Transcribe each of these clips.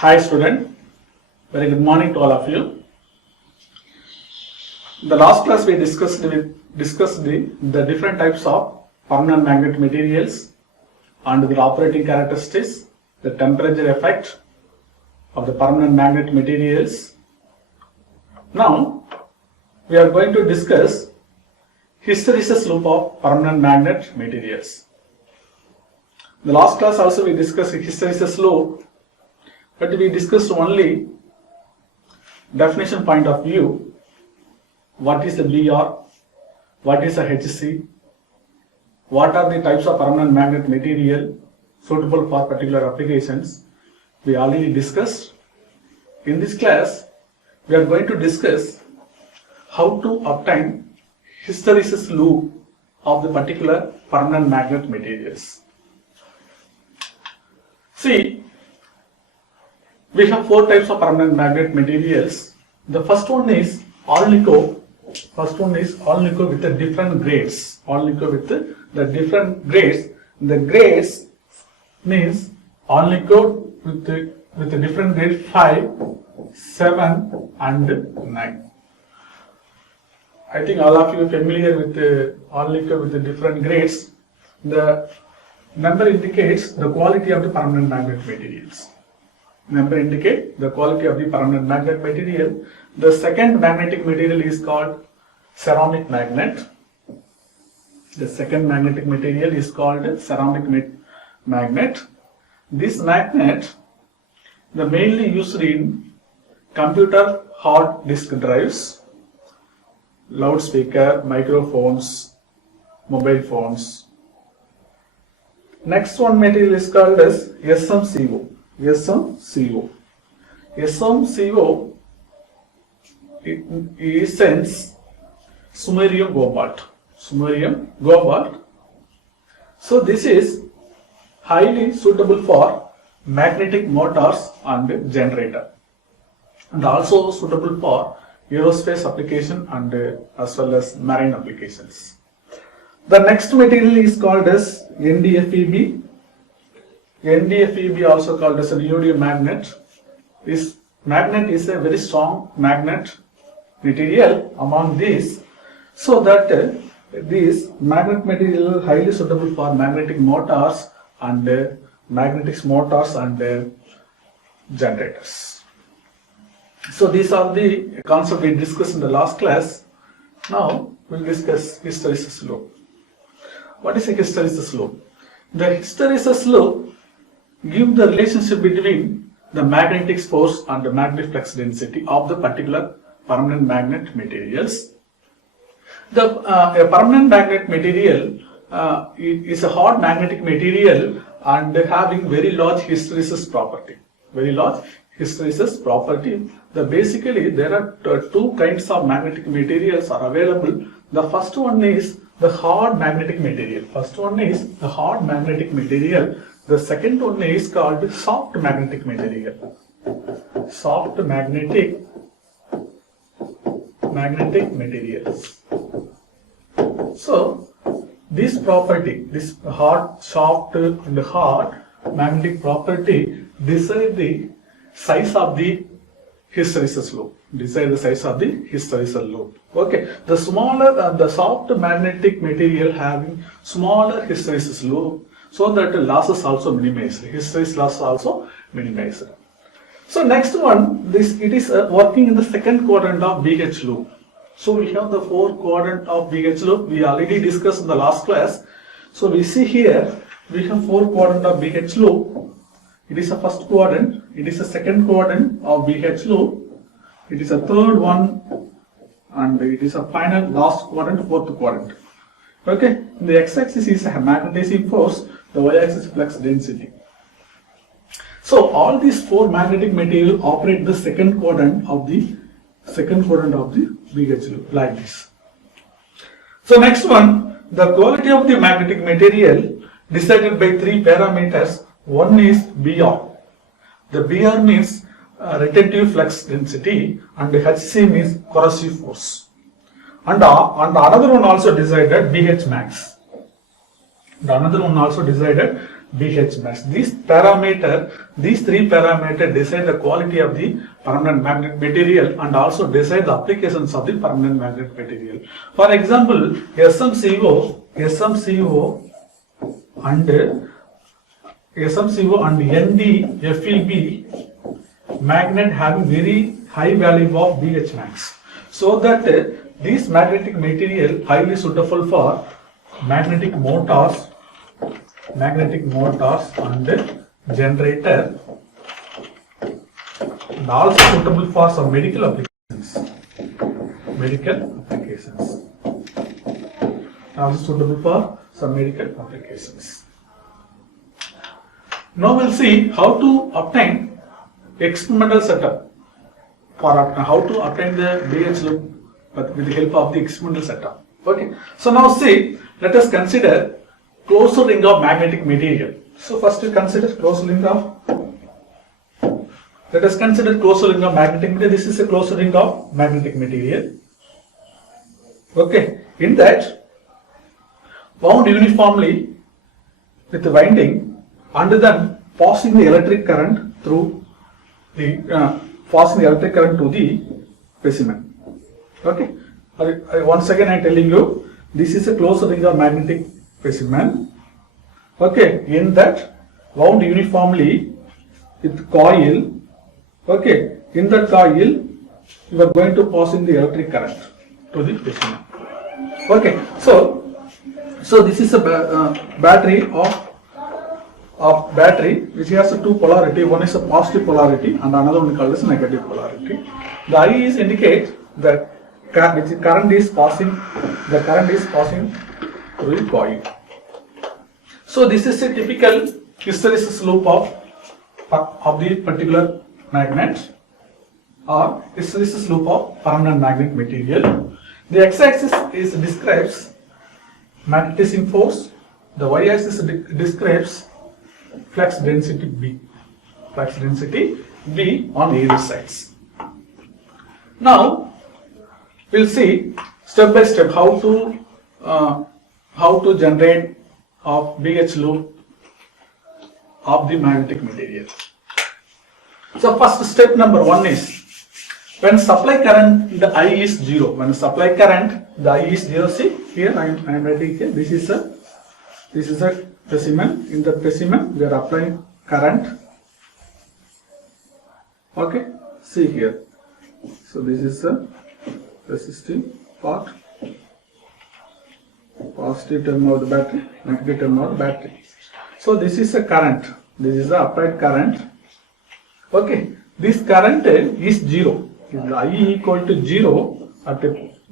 Hi student, very good morning to all of you. In the last class we discussed the different types of permanent magnet materials and their operating characteristics, the temperature effect of the permanent magnet materials. Now we are going to discuss hysteresis loop of permanent magnet materials. In the last class also we discussed hysteresis loop, but we discussed only definition point of view. What is the BR? What is a HC? What are the types of permanent magnet material suitable for particular applications? We already discussed. In this class, we are going to discuss how to obtain hysteresis loop of the particular permanent magnet materials. See, we have four types of permanent magnet materials. The first one is all-nico. With the different grades. All-nico with the different grades. The grades means all-nico with the different grade 5, 7 and 9. I think all of you are familiar with the all-nico with the different grades. The number indicates the quality of the permanent magnet materials. Number indicate the quality of the permanent magnet material. The second magnetic material is called ceramic magnet. The second magnetic material is called ceramic magnet. This magnet, the mainly used in computer hard disk drives, loudspeaker, microphones, mobile phones. Next one material is called as SMCO. SMCO is sense samarium cobalt. So this is highly suitable for magnetic motors and generator, and also suitable for aerospace application and as well as marine applications. The next material is called as NdFeB. NdFeB also called as a neodymium magnet. This magnet is a very strong magnet material among these, so that this magnet material is highly suitable for magnetic motors and generators. So these are the concepts we discussed in the last class. Now we will discuss hysteresis loop. What is a hysteresis loop? The hysteresis loop gives the relationship between the magnetic force and the magnetic flux density of the particular permanent magnet materials. A permanent magnet material is a hard magnetic material and having very large hysteresis property. Basically there are two kinds of magnetic materials are available. The first one is the hard magnetic material. The second one is called soft magnetic material. Soft magnetic materials. So this property, this hard, soft and hard magnetic property decide the size of the hysteresis loop. Okay, the smaller the soft magnetic material having smaller hysteresis loop, so that the losses also minimized. Hysteresis loss also minimized. So next one, it is working in the second quadrant of BH loop. So we have the fourth quadrant of BH loop. We already discussed in the last class. So we see here we have four quadrant of BH loop. It is a first quadrant. It is a second quadrant of BH loop. It is a third one, and it is a final last quadrant, fourth quadrant. Okay, the x-axis is a magnetizing force, the y-axis flux density. So all these four magnetic material operate the second quadrant of the BH loop like this. So next one, the quality of the magnetic material decided by three parameters. One is BR. The BR means retentive flux density, and HC means corrosive force. And another one also decided BH max. The another one also decided BH max. These three parameters decide the quality of the permanent magnet material and also decide the applications of the permanent magnet material. For example, SMCO and ND-FeB magnet having very high value of BH max. So that these magnetic material highly suitable for magnetic motors and generator, and also suitable for some medical applications. Also suitable for some medical applications. Now we'll see how to obtain experimental setup, for how to obtain the BH loop with the help of the experimental setup. Okay. So now see, let us consider closed ring of magnetic material. So first we consider closed ring of. Let us consider closed ring of magnetic material. This is a closed ring of magnetic material. Okay. In that, wound uniformly with the winding, and then passing the electric current through the to the specimen. Okay. Once again I am telling you, this is a closed ring of magnetic specimen. Okay. In that, wound uniformly with coil. Okay. In that coil, you are going to pass in the electric current to the specimen. Okay. So this is a battery which has two polarity. One is a positive polarity and another one called as negative polarity. The I is indicate that the current is passing through the coil. So this is a typical hysteresis loop of the particular magnet, or hysteresis loop of permanent magnet material. The x-axis describes magnetizing force. The y-axis describes flux density B. Flux density B on either sides. Now we'll see step by step how to generate of BH loop of the magnetic material. So first step number 1 is, when supply current the I is 0. When supply current the I is 0. See here I am writing here. This is a specimen. In the specimen we are applying current. Okay. See here. So this is the resistive part. Positive terminal of the battery, negative terminal of the battery. So this is a current. This is the applied current. Okay. This current is 0. If the I equal to 0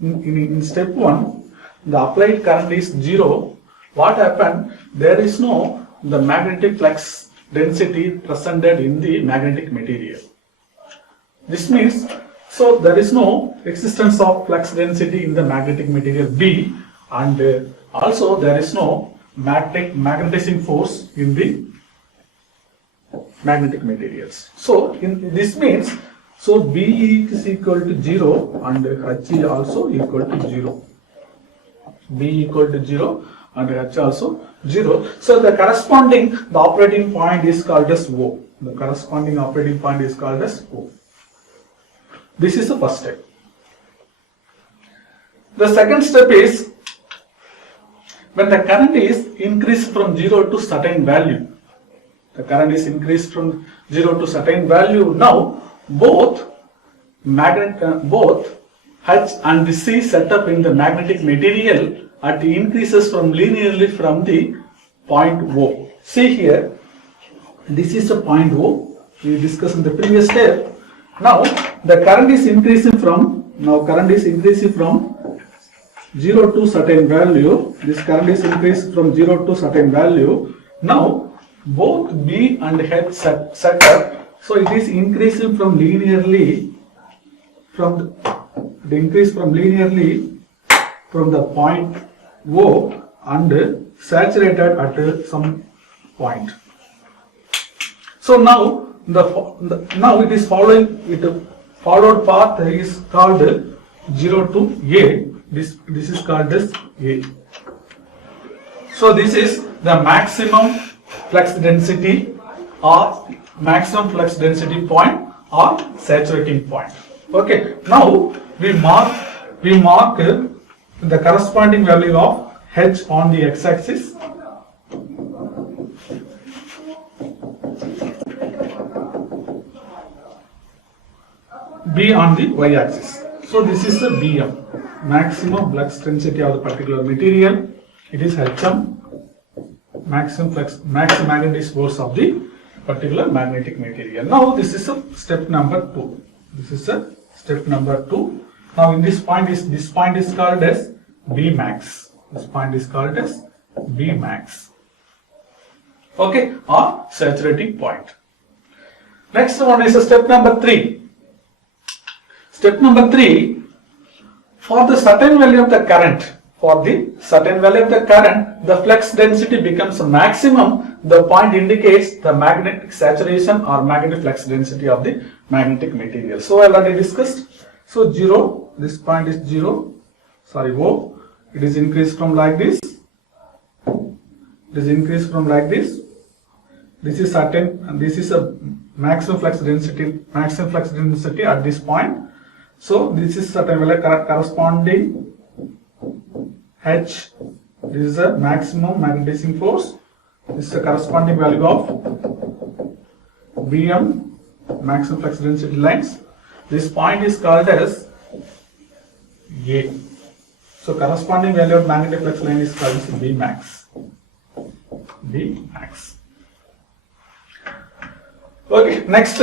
in step 1, the applied current is 0. What happened? There is no the magnetic flux density presented in the magnetic material. This means, so there is no existence of flux density in the magnetic material B, and also there is no magnetizing force in the magnetic materials. So this means, so B is equal to 0 and H is also equal to 0. B equal to 0 and H also 0. So the operating point is called as O. The corresponding operating point is called as O. This is the first step. The second step is, when the current is increased from 0 to certain value. The current is increased from 0 to certain value. Now both H and C set up in the magnetic material at increases from linearly from the point O. See here, this is the point O we discussed in the previous step. Now the current is increasing from 0 to certain value. This current is increased from 0 to certain value. Now both B and H set up. So it is increasing from linearly from the point O and saturated at some point. So now now it is following followed path is called 0 to A. This is called as A. So this is the maximum flux density or maximum flux density point or saturating point. Okay, now we mark the corresponding value of H on the x-axis, B on the y-axis. So this is the BM, maximum flux density of the particular material. It is HM, maximum magnetic force of the particular magnetic material. Now this is a step number 2. This is a step number 2. Now in this point is called as B max. This point is called as B max. Okay, or saturating point. Next one is a step number 3. Step number 3, for the certain value of the current, the flux density becomes maximum. The point indicates the magnetic saturation or magnetic flux density of the magnetic material. So I already discussed. So 0, this point is 0, O, it is increased from like this, this is certain, and this is a maximum flux density at this point. So this is certain value corresponding H, this is a maximum magnetizing force, this is the corresponding value of BM, maximum flux density lines. This point is called as A. So corresponding value of magnetic flux line is called as B max. B max. Okay, next.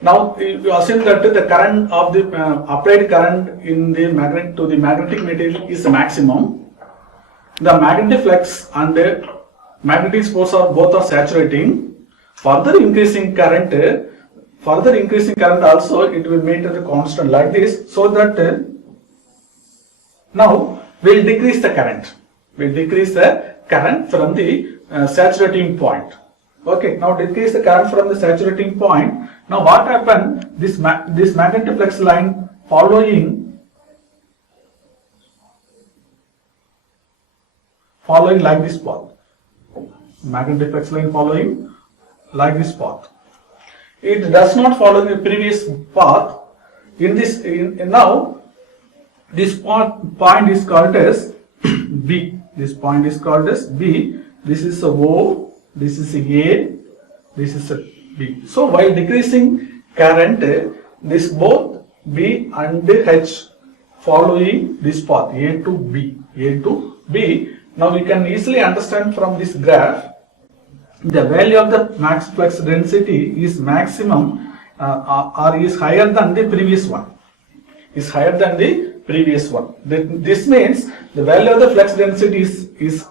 Now you assume that the current of the applied current in the magnetic material is the maximum. The magnetic flux and the magnetic force are both are saturating. Further increasing current also it will maintain the constant like this, so that now we'll decrease the current. We'll decrease the current from the saturating point. Okay, now decrease the current from the saturating point. Now what happened? This magnetic flux line following like this path. Magnetic flux line following like this path. It does not follow the previous path. Now this point is called as B. This point is called as B. This is a O. This is a A. This is a B. So while decreasing current, this both B and H following this path A to B. Now we can easily understand from this graph. The value of the max flux density is maximum or is higher than the previous one. This means the value of the flux density is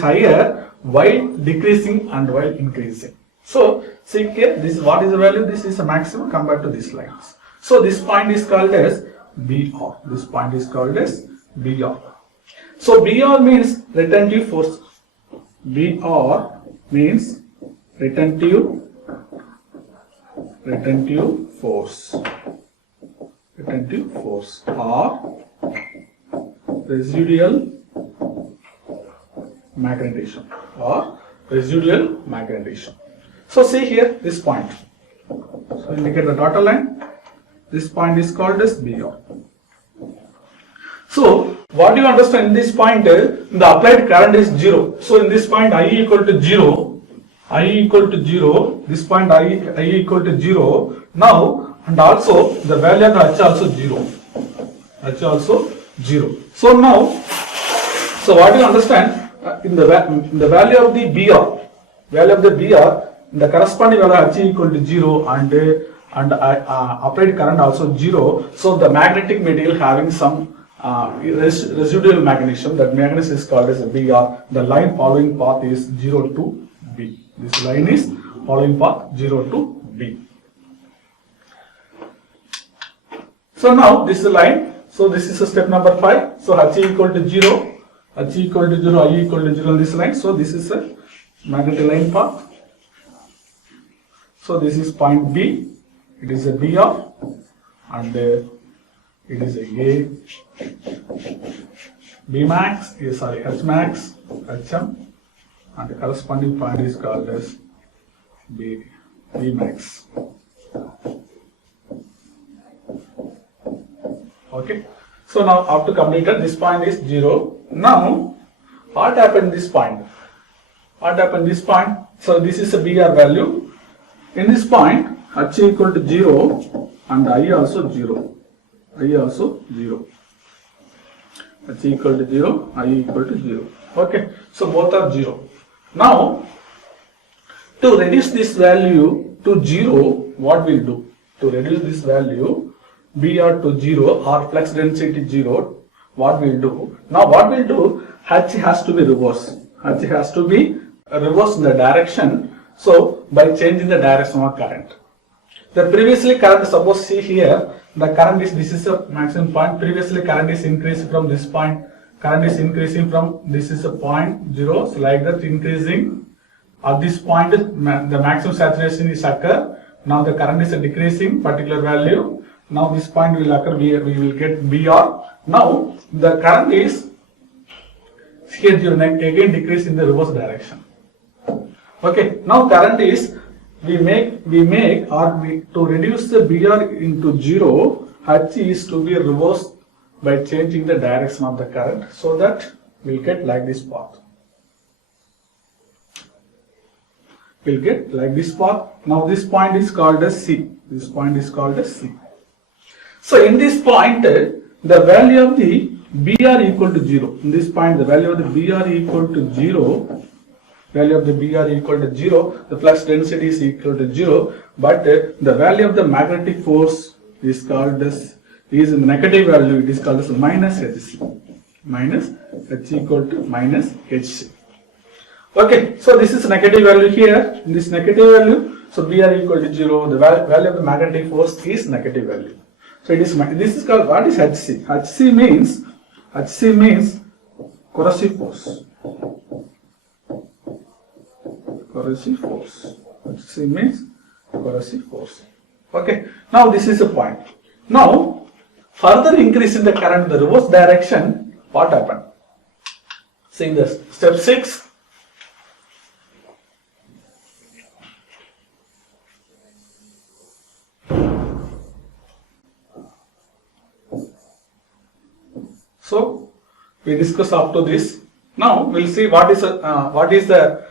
higher while decreasing and while increasing. So see here, this is what is the value. This is a maximum compared to these lines. So this point is called as BR. This point is called as BR. So BR means retentive force. BR means retentive force or residual magnetism So see here this point. So indicate the dotted line. This point is called as BR. So what do you understand in this point? The applied current is 0. So in this point I equal to 0. This point I equal to 0. Now and also the value of the H also 0. So now, so what do you understand? In the value of the BR, the corresponding value H equal to 0 and applied current also 0. So the magnetic material having some residual magnetism, that magnetism is called as a BR. The line following path is 0 to B. This line is following path 0 to B. So now this is the line. So this is a step number 5. So H equal to 0, I equal to 0 on this line. So this is a magnetic line path. So this is point B. It is a BR and it is a Bmax is Hmax, Hm, and the corresponding point is called as Bmax. Okay. So now after completed, this point is 0. Now what happened this point? What happened this point? So this is a BR value. In this point, H equal to 0 and I also 0. I also 0. H equal to 0, I equal to 0. Okay. So both are 0. Now to reduce this value to 0, what we'll do? To reduce this value BR to 0 or flux density 0, what we'll do? Now what we'll do, H has to be reversed. H has to be reversed in the direction. So by changing the direction of current. The previously current, suppose see here, the current is, this is a maximum point. Previously current is increasing from this point. Current is increasing from, this is a point 0, so like that increasing. At this point, the maximum saturation is occur. Now the current is decreasing particular value. Now this point will occur, we will get BR. Now the current is here again decrease in the reverse direction. Okay. Now current is to reduce the BR into 0, H is to be reversed by changing the direction of the current, so that we'll get like this path. We'll get like this path. Now this point is called as C. This point is called as C. So in this point, the value of the BR equal to 0. In this point, the value of the BR equal to 0. Value of the BR equal to 0. The flux density is equal to 0. But the value of the magnetic force is called as, is in the negative value. It is called as minus Hc. Minus H equal to minus Hc. Okay. So this is negative value here. In this negative value, so BR equal to 0. The value of the magnetic force is negative value. So it is, this is called, what is Hc? Hc means corrosive force. Corrosive force. Hc means corrosive force. Okay. Now this is a point. Now further increase in the current in the reverse direction, what happened? See in the step 6. So we discuss up to this. Now we'll see what is the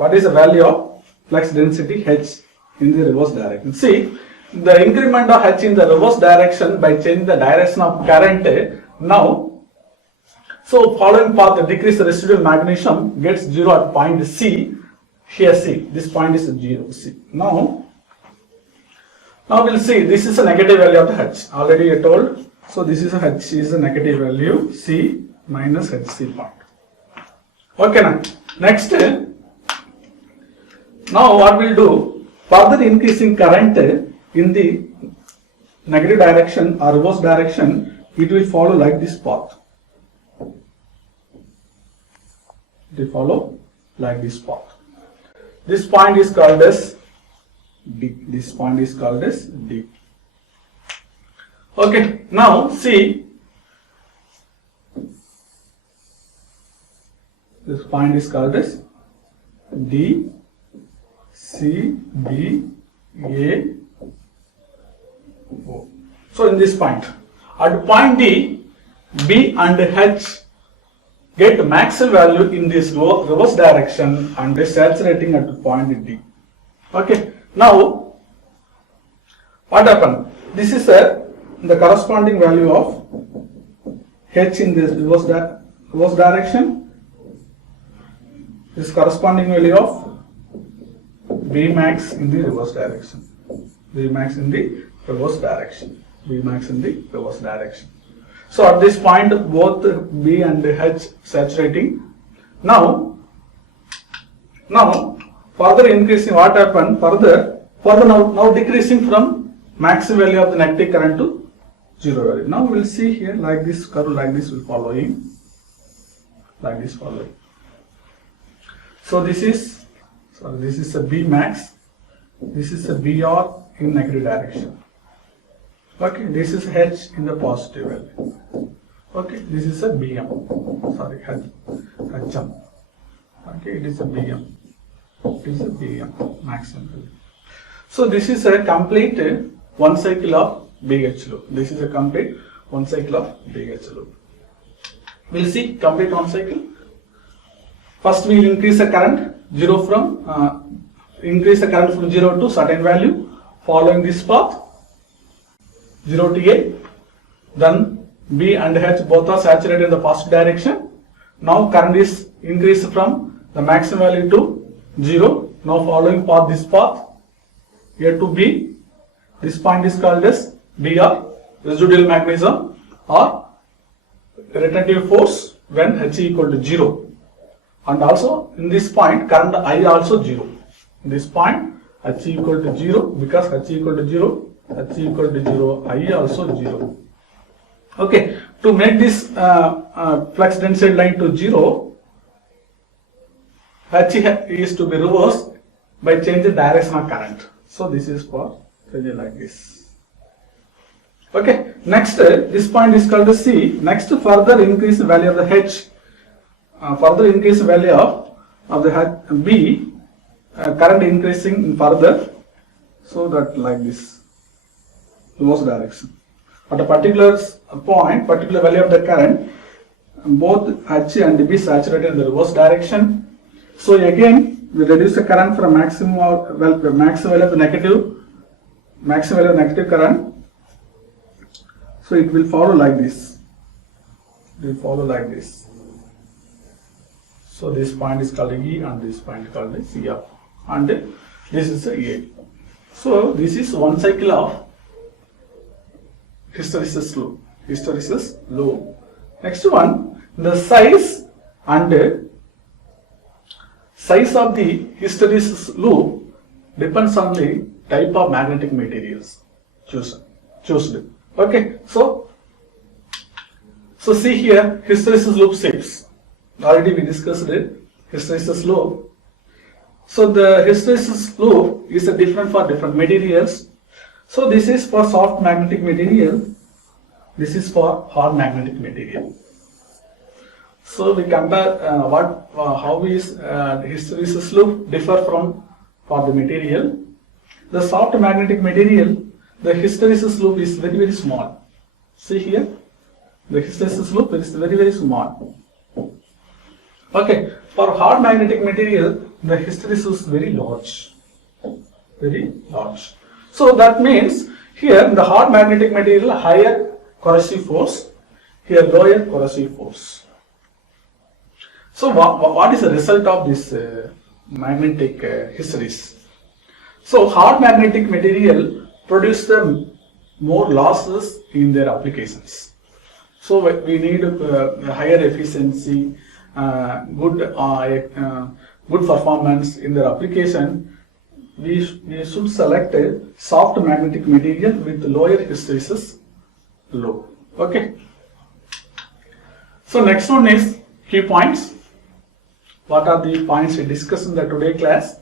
value of flux density H in the reverse direction. See, the increment of H in the reverse direction by changing the direction of current. Now, so following path, the decrease the residual magnesium gets 0 at point C. Here C, this point is 0 C. Now we'll see, this is a negative value of the H. Already I told. So this is a H is a negative value, C minus Hc point. Okay now. Next, now what we'll do, further increasing current in the negative direction or reverse direction, it will follow like this path. It will follow like this path. This point is called as D. This point is called as D. Okay, now see, this point is called as D, C, B, A, O. So in this point, at point D, B and H get maximum value in this reverse direction and is saturating at point D. Okay, now what happened? This is the corresponding value of H in this reverse direction. This corresponding value of Bmax in the reverse direction. Bmax in the reverse direction. Bmax in the reverse direction. So at this point, both B and H saturating. Now further increasing, what happened? Further now decreasing from maximum value of the negative current to 0 value. Now we will see here like this curve, like this will following, like this following. So this is a Bmax, this is a BR in negative direction. Okay, this is H in the positive value. Okay, this is a BM. Sorry, HM. Okay, it is a BM. It is a BM maximum value. So this is a complete one cycle of BH loop. This is a complete one cycle of BH loop. We'll see complete one cycle. First, we will increase the current from 0 to certain value, following this path 0 to A. Then B and H both are saturated in the positive direction. Now current is increased from the maximum value to 0. Now following path, this path A to B. This point is called as BR, residual magnetism, or retentive force when H equal to 0. And also in this point current I also 0. In this point H equal to 0, because H equal to 0, H equal to 0, I also 0. Okay, to make this flux density line to 0, H is to be reversed by changing direction of current. So this is for changing like this. Okay, next this point is called C. Next, further increase the value of the H. Further increase the value of the B, current increasing further, so that like this, reverse direction. At a particular point, particular value of the current, both H and B saturated in the reverse direction. So again, we reduce the current from maximum value of the negative current. So it will follow like this. It will follow like this. So this point is called E and this point is called CF, and this is A. So this is one cycle of hysteresis loop. Hysteresis loop. Next one, the size of the hysteresis loop depends on the type of magnetic materials chosen. Okay, so see here, hysteresis loop shapes. Already we discussed it, hysteresis loop. So the hysteresis loop is different for different materials. So this is for soft magnetic material, this is for hard magnetic material. So we compare how is hysteresis loop differ from for the material. The soft magnetic material, the hysteresis loop is very, very small. See here, the hysteresis loop is very, very small. Okay, for hard magnetic material, the hysteresis is very large. Very large. So that means here in the hard magnetic material, higher corrosive force, here lower corrosive force. So what is the result of this magnetic hysteresis? So hard magnetic material produce more losses in their applications. So we need higher efficiency, good performance in their application. We should select a soft magnetic material with lower hysteresis loop. Okay. So next one is key points. What are the points we discussed in the today class?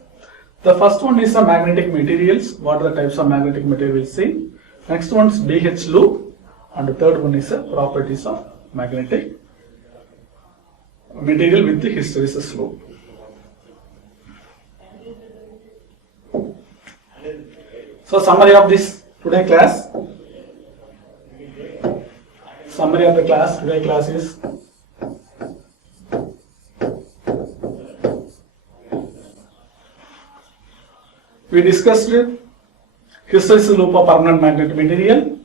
The first one is the magnetic materials. What are the types of magnetic materials seen? Next one is BH loop, and the third one is the properties of magnetic material with the hysteresis loop. So summary of this today class. Summary of the class. Today class is we discussed hysteresis loop of permanent magnet material.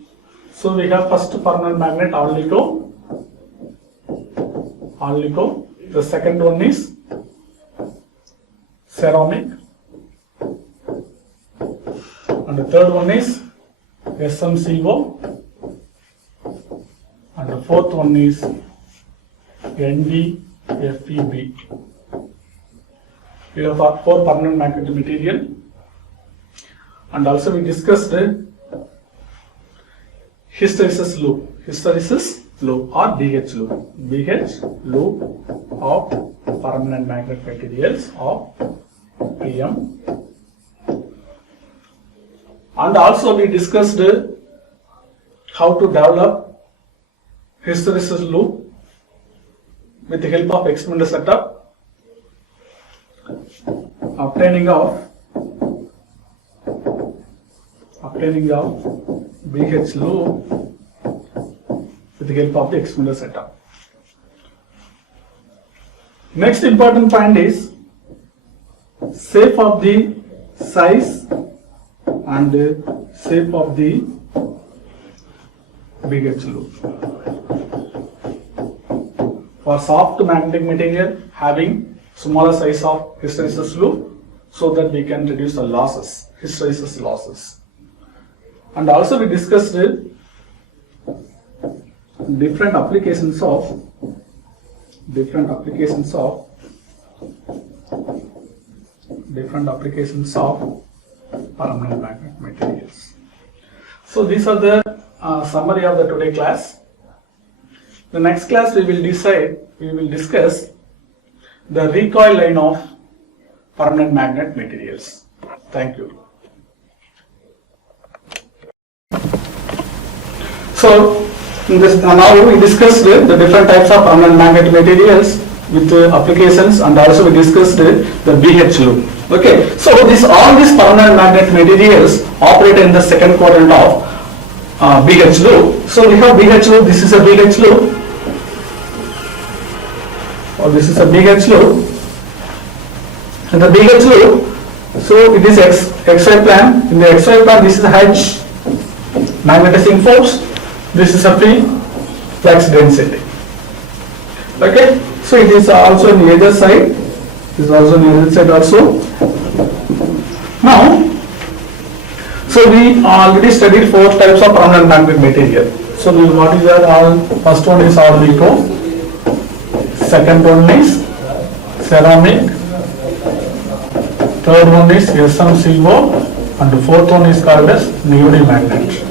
So we have first permanent magnet Alnico. The second one is ceramic, and the third one is SMCO, and the fourth one is NdFeB. We have four permanent magnet material, and also we discussed hysteresis loop or BH loop of permanent magnet materials of PM. And also we discussed how to develop hysteresis loop with the help of experimental setup, obtaining of BH loop with the help of the experimental setup. Next important point is shape of the size and shape of the BH loop. For soft magnetic material, having smaller size of hysteresis loop so that we can reduce the losses, hysteresis losses. And also we discussed different applications of permanent magnet materials. So these are the summary of the today class. The next class we will discuss the recoil line of permanent magnet materials. Thank you. So now we discussed the different types of permanent magnet materials with applications, and also we discussed the BH loop. Okay, so all these permanent magnet materials operate in the second quadrant of BH loop. So we have BH loop. This is a BH loop, or this is a BH loop, and the BH loop. So it is XY plane. In the XY plane, this is H magnetizing force. This is a free flux density. Okay, so it is also on the other side. This is also on the other side also. Now, so we already studied 4 types of permanent magnet material. So what is that? First one is Alnico, second one is ceramic, third one is SMCO, and the fourth one is called as neodymium magnet.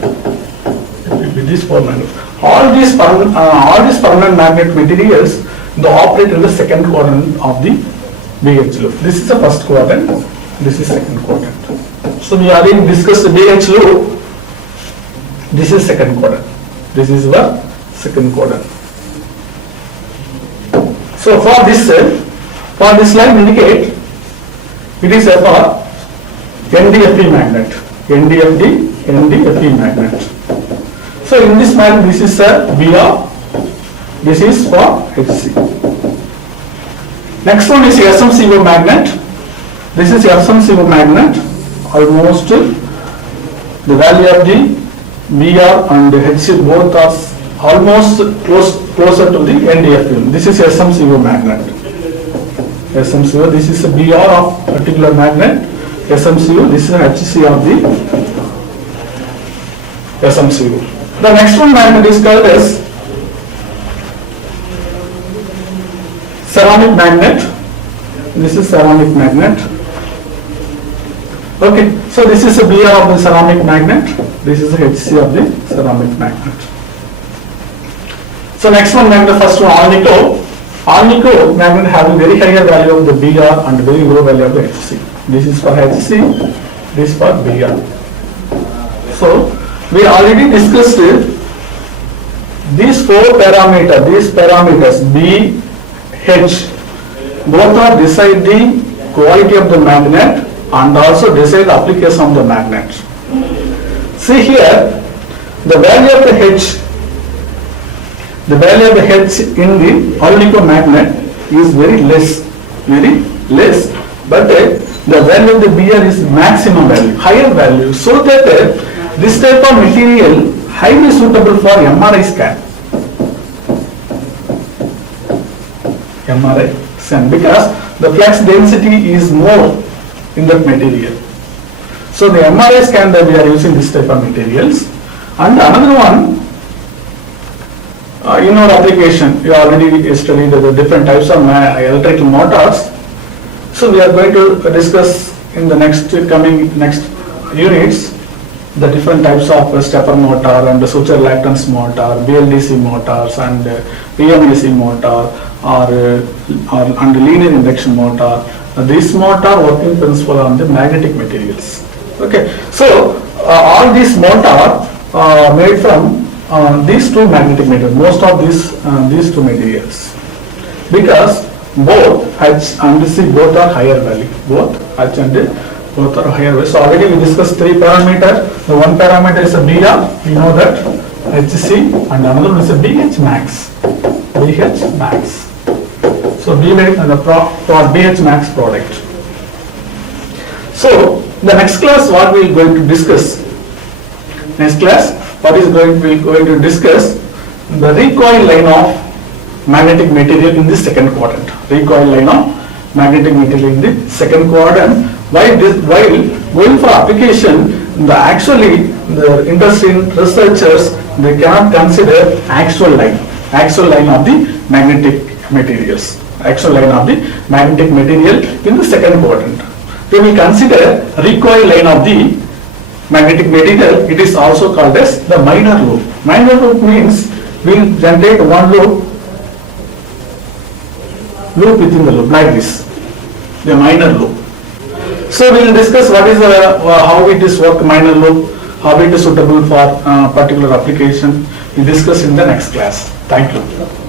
With these 4 magnets, all these permanent magnet materials, they operate in the second quadrant of the BH loop. This is the first quadrant. This is second quadrant. So we already discussed the BH loop. This is second quadrant. This is the second quadrant. So for this line indicate it is for NDFE magnet. NDFE magnet. So in this magnet, this is a BR. This is for HC. Next one is SMCO magnet. This is SMCO magnet. Almost the value of the BR and HC both are almost closer to the NDFE. This is SMCO magnet. SMCO. This is a BR of particular magnet. SMCO. This is HC of the SMCO. The next one magnet is called as ceramic magnet. This is ceramic magnet. Okay, so this is a BR of the ceramic magnet. This is a HC of the ceramic magnet. So next one magnet, first one Alnico. Alnico magnet having very higher value of the BR and very low value of the HC. This is for HC, this for BR. So we already discussed these 4 parameters B, H, both are decide the quality of the magnet and also decide the application of the magnet. See here, the value of the H in the Alnico magnet is very less, but the value of the BR is maximum value, higher value, so that this type of material highly suitable for MRI scan. MRI scan, because the flux density is more in that material. So the MRI scan that we are using this type of materials. And another one, in our application, we already studied the different types of electrical motors. So we are going to discuss in the next units the different types of stepper motor and the suture reluctance motor, BLDC motors and PMAC motor and linear induction motor. This motor working principle on the magnetic materials. Okay, so all these motor made from these two magnetic materials, most of these two materials, because both H and C both are higher value, both H and both are higher value. So already we discussed three parameters. The one parameter is a Br, we know that Hc, and another one is a Bh max, Bh max. So Bh and the Bh max product. So the next class what we are going to discuss. Next class what is we are going to discuss the recoil line of magnetic material in the second quadrant. Recoil line of magnetic material in the second quadrant. While going for application, the industry researchers, they cannot consider actual line of the magnetic materials, actual line of the magnetic material in the second quadrant. They will consider recoil line of the magnetic material. It is also called as the minor loop. Minor loop means we will generate one loop within the loop like this, the minor loop. So we will discuss what is how it is work minor loop, how it is suitable for particular application. We discuss in the next class. Thank you.